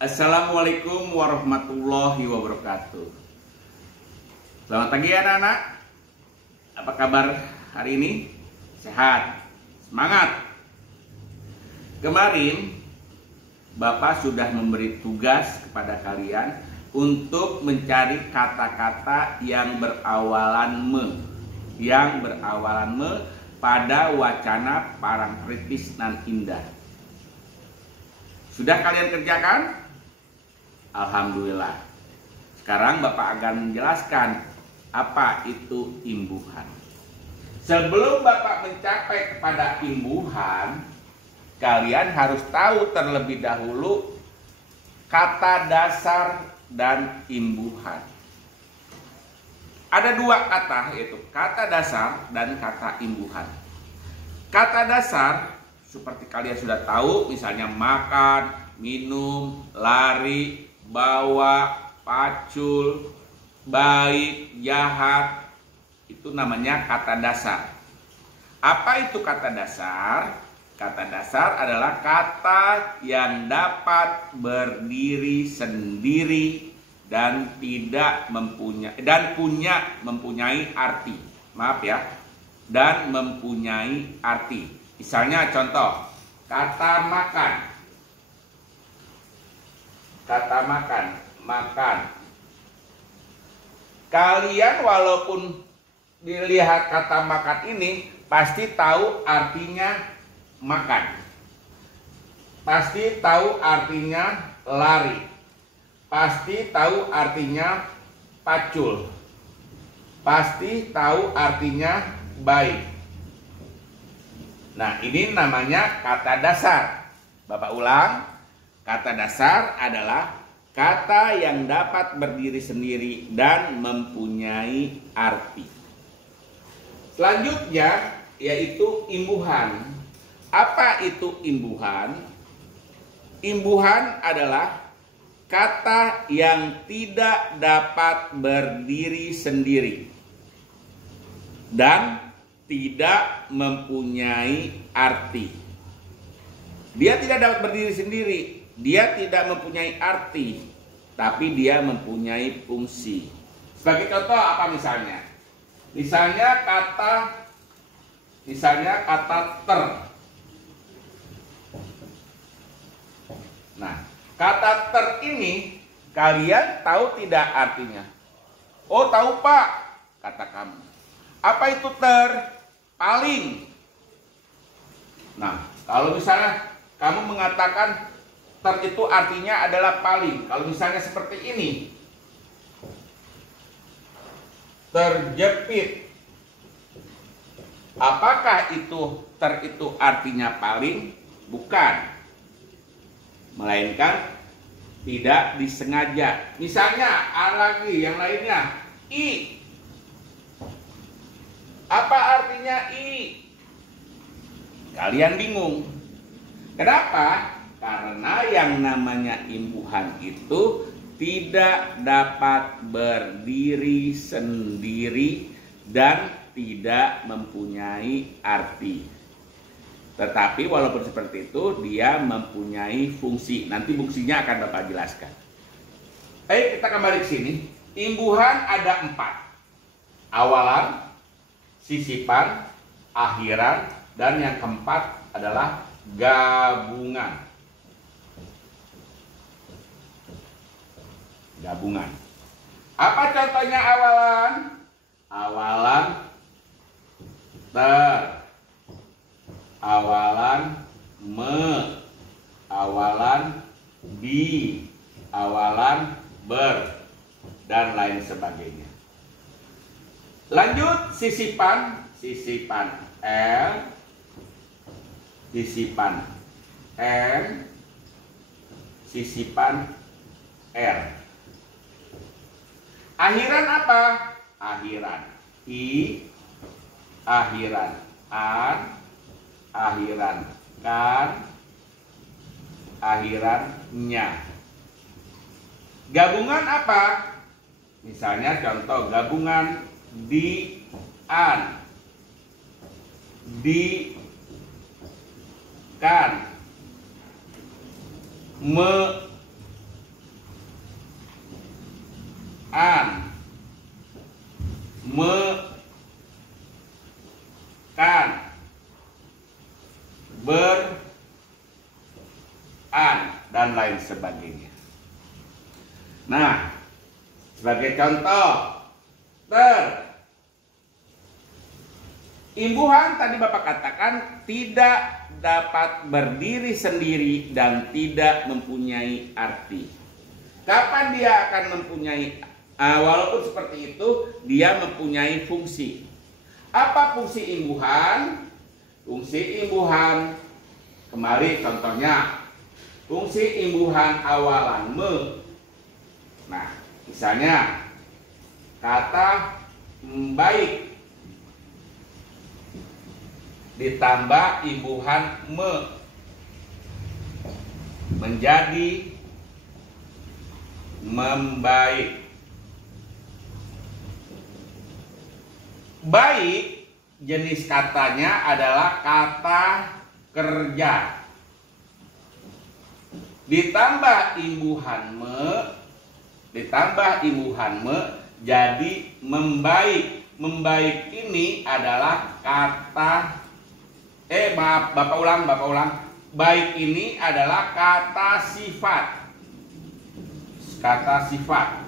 Assalamualaikum warahmatullahi wabarakatuh. Selamat pagi anak-anak. Apa kabar hari ini? Sehat? Semangat? Kemarin Bapak sudah memberi tugas kepada kalian untuk mencari kata-kata yang berawalan me pada wacana parangtritis nan indah. Sudah kalian kerjakan? Alhamdulillah. Sekarang Bapak akan menjelaskan apa itu imbuhan. Sebelum Bapak mencapai kepada imbuhan, kalian harus tahu terlebih dahulu kata dasar dan imbuhan. Ada dua kata, yaitu kata dasar dan kata imbuhan. Kata dasar seperti kalian sudah tahu, misalnya makan, minum, lari, bawa, pacul, baik, jahat, itu namanya kata dasar. Apa itu kata dasar? Kata dasar adalah kata yang dapat berdiri sendiri dan mempunyai arti. Maaf ya, dan mempunyai arti. Misalnya contoh, kata makan. Kata makan, makan. Kalian walaupun dilihat kata makan ini pasti tahu artinya makan. Pasti tahu artinya lari. Pasti tahu artinya pacul. Pasti tahu artinya baik. Nah, ini namanya kata dasar. Bapak ulang. Kata dasar adalah kata yang dapat berdiri sendiri dan mempunyai arti. Selanjutnya yaitu imbuhan. Apa itu imbuhan? Imbuhan adalah kata yang tidak dapat berdiri sendiri dan tidak mempunyai arti. Dia tidak dapat berdiri sendiri, dia tidak mempunyai arti, tapi dia mempunyai fungsi. Sebagai contoh apa misalnya? Misalnya kata ter. Nah, kata ter ini kalian tahu tidak artinya? Oh, tahu Pak, kata kamu. Apa itu ter? Paling. Nah, kalau misalnya kamu mengatakan ter itu artinya adalah paling. Kalau misalnya seperti ini, terjepit. Apakah itu ter itu artinya paling? Bukan. Melainkan tidak disengaja. Misalnya lagi yang lainnya, i. Apa artinya i? Kalian bingung. Kenapa? Karena yang namanya imbuhan itu tidak dapat berdiri sendiri dan tidak mempunyai arti. Tetapi walaupun seperti itu, dia mempunyai fungsi. Nanti fungsinya akan Bapak jelaskan. Kita kembali ke sini. Imbuhan ada 4. Awalan, sisipan, akhiran, dan yang keempat adalah gabungan. Gabungan. Apa contohnya awalan? Awalan ter, awalan me, awalan bi, awalan ber, dan lain sebagainya. Lanjut sisipan, sisipan L, sisipan M, sisipan R. Akhiran apa? Akhiran I, akhiran an, akhiran kan, akhiran nya. Gabungan apa? Misalnya contoh gabungan di an, di kan, dan lain sebagainya. Nah, sebagai contoh, imbuhan tadi Bapak katakan tidak dapat berdiri sendiri dan tidak mempunyai arti. Kapan dia akan mempunyai, walaupun seperti itu, dia mempunyai fungsi. Apa fungsi imbuhan? Fungsi imbuhan, kembali contohnya, fungsi imbuhan awalan me. Nah, misalnya kata baik ditambah imbuhan me menjadi membaik. Baik jenis katanya adalah kata kerja ditambah imbuhan me jadi membaik. Membaik ini adalah kata Bapak ulang. Baik ini adalah kata sifat. Kata sifat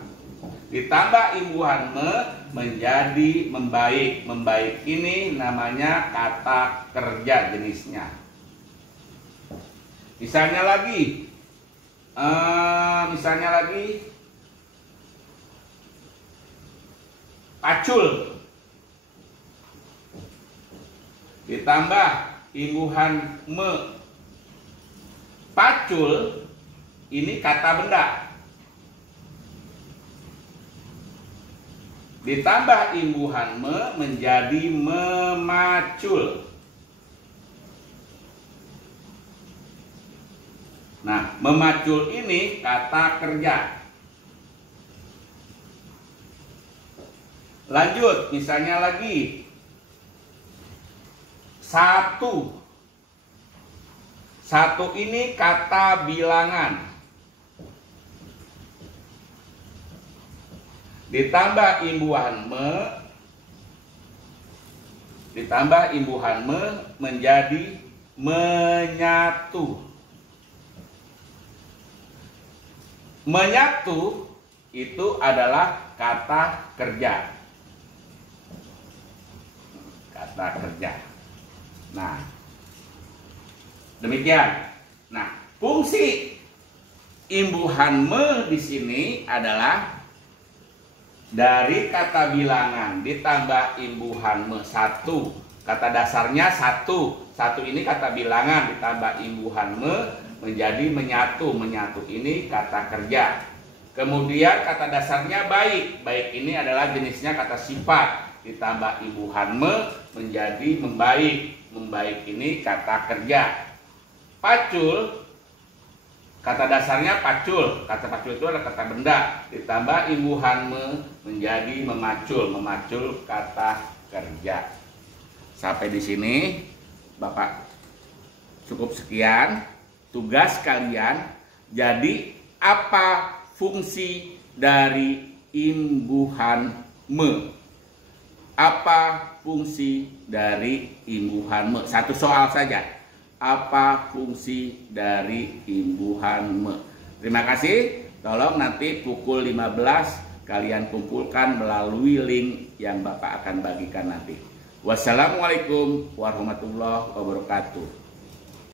ditambah imbuhan me menjadi membaik. Membaik ini namanya kata kerja jenisnya. Misalnya lagi pacul ditambah imbuhan me. Pacul ini kata benda ditambah imbuhan me menjadi memacul. Nah, memacul ini kata kerja. Lanjut, misalnya lagi satu. Satu ini kata bilangan ditambah imbuhan me menjadi menyatu. Menyatu itu adalah kata kerja. Kata kerja. Nah, demikian. Nah, fungsi imbuhan me di sini adalah dari kata bilangan ditambah imbuhan me satu. Kata dasarnya satu. Satu ini kata bilangan ditambah imbuhan me menjadi menyatu. Menyatu ini kata kerja. Kemudian kata dasarnya baik. Baik ini adalah jenisnya kata sifat ditambah imbuhan me menjadi membaik. Membaik ini kata kerja. Pacul, kata dasarnya pacul. Kata pacul itu adalah kata benda ditambah imbuhan me menjadi memacul. Memacul kata kerja. Sampai di sini Bapak cukup sekian tugas kalian. Jadi apa fungsi dari imbuhan me? Apa fungsi dari imbuhan me? Satu soal saja. Apa fungsi dari imbuhan me? Terima kasih. Tolong nanti pukul 15 kalian kumpulkan melalui link yang Bapak akan bagikan nanti. Wassalamualaikum warahmatullahi wabarakatuh.